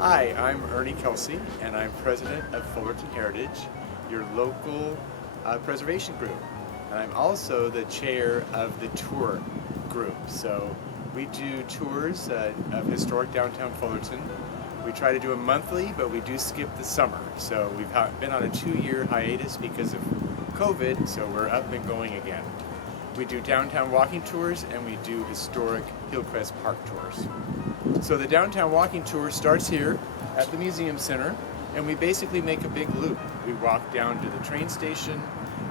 Hi, I'm Ernie Kelsey, and I'm president of Fullerton Heritage, your local preservation group. And I'm also the chair of the tour group. So we do tours of historic downtown Fullerton. We try to do them monthly, but we do skip the summer. So we've been on a 2-year hiatus because of COVID, so we're up and going again. We do downtown walking tours, and we do historic Hillcrest Park tours. So the downtown walking tour starts here at the Museum Center, and we basically make a big loop. We walk down to the train station,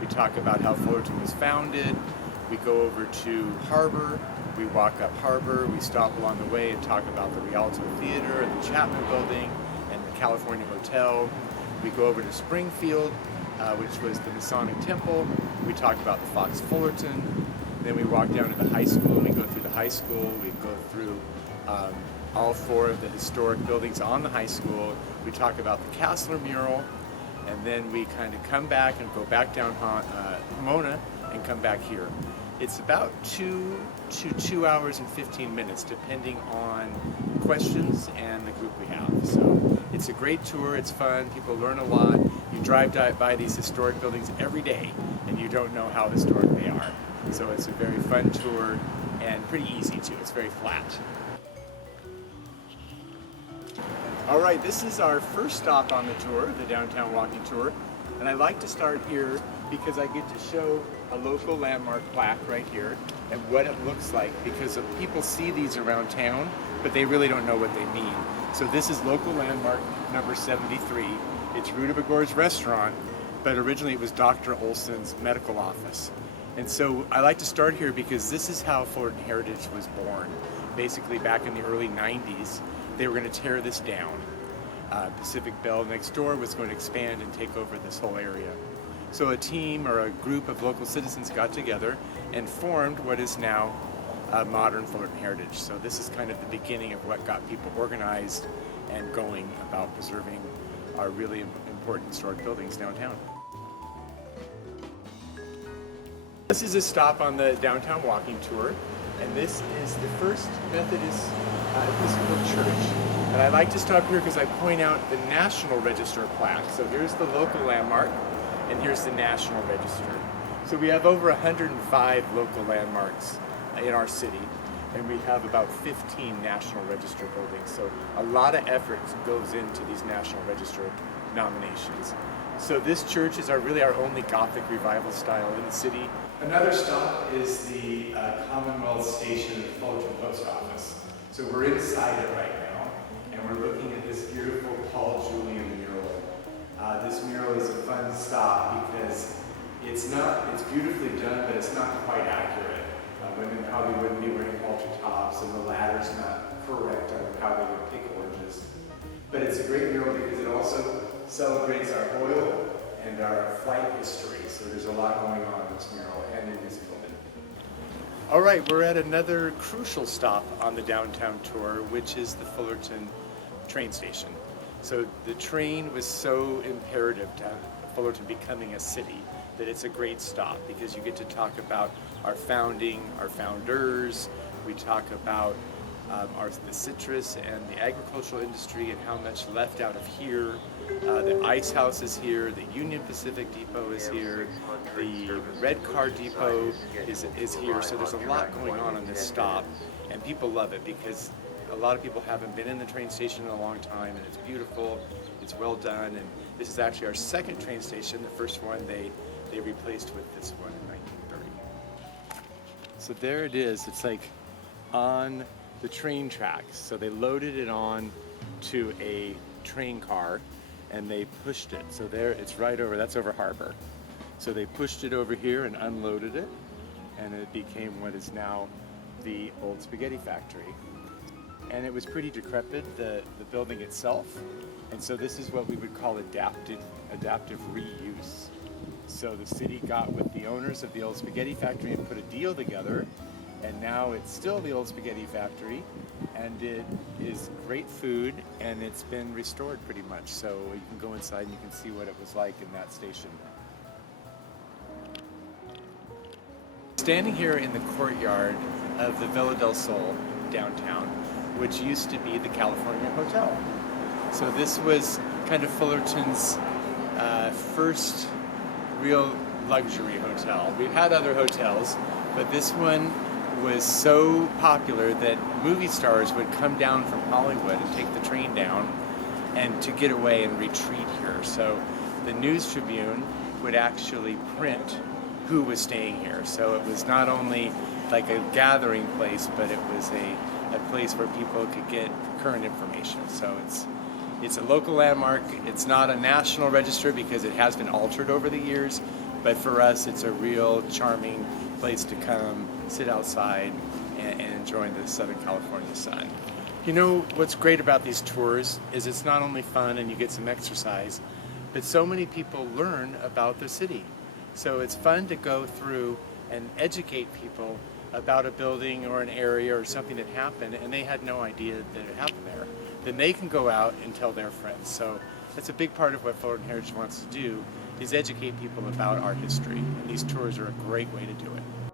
we talk about how Fullerton was founded, we go over to Harbor, we walk up Harbor, we stop along the way and talk about the Rialto Theater and the Chapman Building and the California Hotel. We go over to Springfield, which was the Masonic Temple. We talk about the Fox Fullerton. Then we walk down to the high school, and we go through the high school. We go through all 4 of the historic buildings on the high school. We talk about the Castler mural, and then we kind of come back and go back down Pomona and come back here. It's about 2 hours and 15 minutes, depending on questions and the group we have. So it's a great tour, it's fun, people learn a lot. You drive by these historic buildings every day, and you don't know how historic they are. So it's a very fun tour, and pretty easy too, it's very flat. All right, this is our first stop on the tour, the downtown walking tour. And I like to start here because I get to show a local landmark plaque right here and what it looks like, because people see these around town, but they really don't know what they mean. So this is local landmark number 73. It's Rudabagor's restaurant, but originally it was Dr. Olson's medical office. And so I like to start here because this is how Fullerton Heritage was born. Basically back in the early 90s, they were going to tear this down. Pacific Bell next door was going to expand and take over this whole area. So a team or a group of local citizens got together and formed what is now modern Fullerton Heritage. So this is kind of the beginning of what got people organized and going about preserving our really important historic buildings downtown. This is a stop on the downtown walking tour, and this is the First Methodist Episcopal Church. And I like to stop here because I point out the National Register plaque. So here's the local landmark, and here's the National Register. So we have over 105 local landmarks in our city, and we have about 15 National Register buildings. So a lot of effort goes into these National Register nominations. So this church is really our only Gothic revival style in the city. Another stop is the Commonwealth station at the Fullerton Post Office. So we're inside it right now, and we're looking at this beautiful Paul Julian mural. This mural is a fun stop because it's beautifully done, but it's not quite accurate. Women probably wouldn't be wearing halter tops, and the ladder's not correct on how they would pick oranges. But it's a great mural because it also celebrates our oil and our flight history. So there's a lot going on in this mural and in this building. All right, we're at another crucial stop on the downtown tour, which is the Fullerton train station. So the train was so imperative to Fullerton becoming a city that it's a great stop because you get to talk about our founding, our founders. We talk about the citrus and the agricultural industry and how much left out of here. The Ice House is here, the Union Pacific Depot is here, the Red Car Depot is here. So there's a lot going on this stop, and people love it because a lot of people haven't been in the train station in a long time, and it's beautiful, it's well done, and this is actually our second train station. The first one they replaced with this one in 1930. So there it is, it's like on the train tracks. So they loaded it on to a train car and they pushed it. So there, it's right over, that's over Harbor. So they pushed it over here and unloaded it, and it became what is now the old spaghetti factory. And it was pretty decrepit, the building itself. And so this is what we would call adaptive reuse. So the city got with the owners of the old spaghetti factory and put a deal together, and now it's still the old spaghetti factory, and it is great food, and it's been restored pretty much. So you can go inside and you can see what it was like in that station. Standing here in the courtyard of the Villa del Sol downtown, which used to be the California Hotel. So this was kind of Fullerton's first real luxury hotel. We've had other hotels, but this one was so popular that movie stars would come down from Hollywood and take the train down and to get away and retreat here. So the News Tribune would actually print who was staying here. So it was not only like a gathering place, but it was a place where people could get current information. So it's a local landmark. It's not a national register because it has been altered over the years, but for us it's a real charming place to come, sit outside, and enjoy the Southern California sun. You know, what's great about these tours is it's not only fun and you get some exercise, but so many people learn about the city. So it's fun to go through and educate people about a building or an area or something that happened and they had no idea that it happened there. Then they can go out and tell their friends. So that's a big part of what Fullerton Heritage wants to do, is educate people about our history. And these tours are a great way to do it.